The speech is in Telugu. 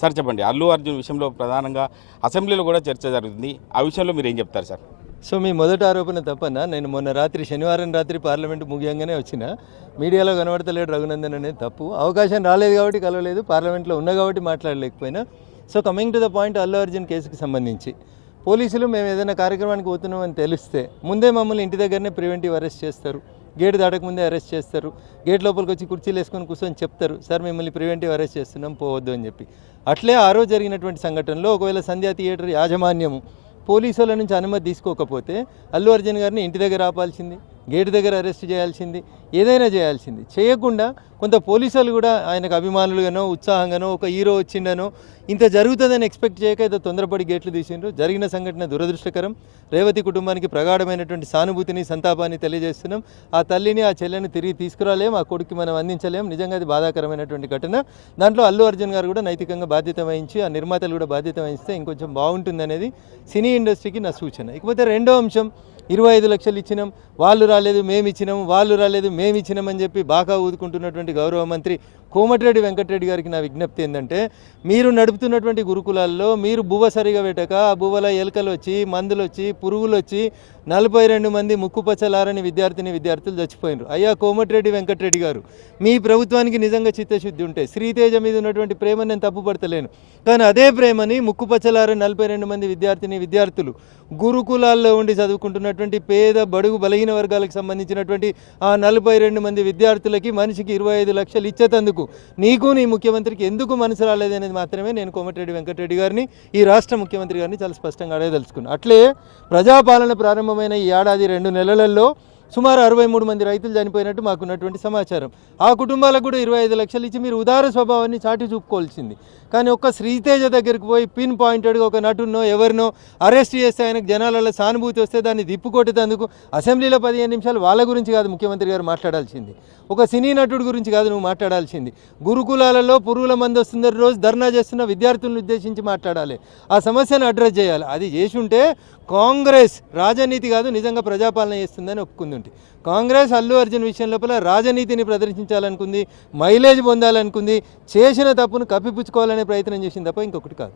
సార్ చెప్పండి, అల్లు అర్జున్ విషయంలో ప్రధానంగా అసెంబ్లీలో కూడా చర్చ జరుగుతుంది. ఆ విషయంలో మీరు ఏం చెప్తారు సార్? సో మీ మొదటి ఆరోపణ తప్పన్నా. నేను మొన్న రాత్రి శనివారం రాత్రి పార్లమెంటు ముగియంగానే వచ్చిన. మీడియాలో కనబడతలేడు రఘునందన్ అనేది తప్పు. అవకాశం రాలేదు కాబట్టి కలవలేదు, పార్లమెంట్లో ఉన్నా కాబట్టి మాట్లాడలేకపోయినా. So coming to the point, Allu Arjun కేసుకి సంబంధించి పోలీసులు మేము ఏదైనా కార్యక్రమానికి పోతున్నామని తెలిస్తే ముందే మమ్మల్ని ఇంటి దగ్గరనే ప్రివెంటివ్ అరెస్ట్ చేస్తారు. గేట్ దాటకముందే అరెస్ట్ చేస్తారు. గేట్ లోపలికి వచ్చి కుర్చీలు వేసుకొని కూర్చొని చెప్తారు, సార్ మిమ్మల్ని ప్రివెంటివ్ అరెస్ట్ చేస్తున్నాం, పోవద్దు అని చెప్పి. అట్లే ఆ రోజు జరిగినటువంటి సంఘటనలో ఒకవేళ సంధ్యా థియేటర్ యాజమాన్యము పోలీసుల నుంచి అనుమతి తీసుకోకపోతే అల్లు అర్జున్ గారిని ఇంటి దగ్గర ఆపాల్సింది, గేటు దగ్గర అరెస్ట్ చేయాల్సింది, ఏదైనా చేయాల్సింది. చేయకుండా కొంత పోలీసులు కూడా ఆయనకు అభిమానులుగానో ఉత్సాహంగానో ఒక హీరో వచ్చిండనో ఇంత జరుగుతుందని ఎక్స్పెక్ట్ చేయక ఏదో తొందరపడి గేట్లు తీసిండ్రు. జరిగిన సంఘటన దురదృష్టకరం. రేవతి కుటుంబానికి ప్రగాఢమైనటువంటి సానుభూతిని సంతాపాన్ని తెలియజేస్తున్నాం. ఆ తల్లిని ఆ చెల్లెని తిరిగి తీసుకురాలేం, ఆ కొడుకు మనం అందించలేం. నిజంగా అది బాధాకరమైనటువంటి ఘటన. దాంట్లో అల్లు అర్జున్ గారు కూడా నైతికంగా బాధ్యత వహించి, ఆ నిర్మాతలు కూడా బాధ్యత వహిస్తే ఇంకొంచెం బాగుంటుంది అనేది సినీ ఇండస్ట్రీకి నా సూచన. ఇకపోతే రెండో అంశం, 25 లక్షలు ఇచ్చినాం, వాళ్ళు రాలేదు మేము ఇచ్చినాం, వాళ్ళు రాలేదు మేము ఇచ్చినామని చెప్పి బాగా ఊదుకుంటున్నటువంటి గౌరవ మంత్రి కోమటిరెడ్డి వెంకటరెడ్డి గారికి నా విజ్ఞప్తి ఏంటంటే, మీరు నడుపుతున్నటువంటి గురుకులాల్లో మీరు బువ్వ సరిగా పెట్టక ఆ బువ్వల ఎలుకలు వచ్చి, మందులు వచ్చి, పురుగులు వచ్చి 42 మంది ముక్కుపచ్చలారని విద్యార్థులు చచ్చిపోయినారు. అయ్యా కోమటిరెడ్డి వెంకటరెడ్డి గారు, మీ ప్రభుత్వానికి నిజంగా చిత్తశుద్ధి ఉంటే శ్రీతేజ మీద ఉన్నటువంటి ప్రేమ నేను తప్పుపడతలేను, కానీ అదే ప్రేమని ముక్కుపచ్చలారని 42 మంది విద్యార్థులు గురుకులాల్లో ఉండి చదువుకుంటున్నటువంటి పేద బడుగు బలహీన వర్గాలకు సంబంధించినటువంటి ఆ 42 మంది విద్యార్థులకి మనిషికి 25 లక్షలు ఇచ్చేతందుకు నీకు నీ ముఖ్యమంత్రికి ఎందుకు మనసు రాలేదనేది మాత్రమే నేను కోమటిరెడ్డి వెంకటరెడ్డి గారిని, ఈ రాష్ట్ర ముఖ్యమంత్రి గారిని చాలా స్పష్టంగా అడగదలుచుకున్నాను. అట్లే ప్రజాపాలన ప్రారంభమైన ఈ ఏడాది 2 నెలలలో సుమారు 63 మంది రైతులు చనిపోయినట్టు మాకున్నటువంటి సమాచారం. ఆ కుటుంబాలకు కూడా 25 లక్షలు ఇచ్చి మీరు ఉదార స్వభావాన్ని చాటి చూపుకోవాల్సింది. కానీ ఒక్క శ్రీతేజ దగ్గరికి పోయి పిన్ పాయింటెడ్గా ఒక నటున్నో ఎవరినో అరెస్ట్ చేస్తే ఆయనకు జనాలలో సానుభూతి వస్తే దాన్ని తిప్పుకొట్టేందుకు అసెంబ్లీలో 15 నిమిషాలు వాళ్ళ గురించి కాదు ముఖ్యమంత్రి గారు మాట్లాడాల్సింది, ఒక సినీ నటుడు గురించి కాదు నువ్వు మాట్లాడాల్సింది. గురుకులాలలో పురుగుల మంది వస్తుందని రోజు ధర్నా చేస్తున్న విద్యార్థులను ఉద్దేశించి మాట్లాడాలి, ఆ సమస్యను అడ్రస్ చేయాలి. అది చేసి ఉంటే కాంగ్రెస్ రాజనీతి కాదు నిజంగా ప్రజాపాలన చేస్తుందని ఒప్పుకుంది. కాంగ్రెస్ అల్లు అర్జున్ విషయం లోపల రాజనీతిని ప్రదర్శించాలనుకుంది, మైలేజ్ పొందాలనుకుంది, చేసిన తప్పును కప్పిపుచ్చుకోవాలనే ప్రయత్నం చేసింది తప్ప ఇంకొకటి కాదు.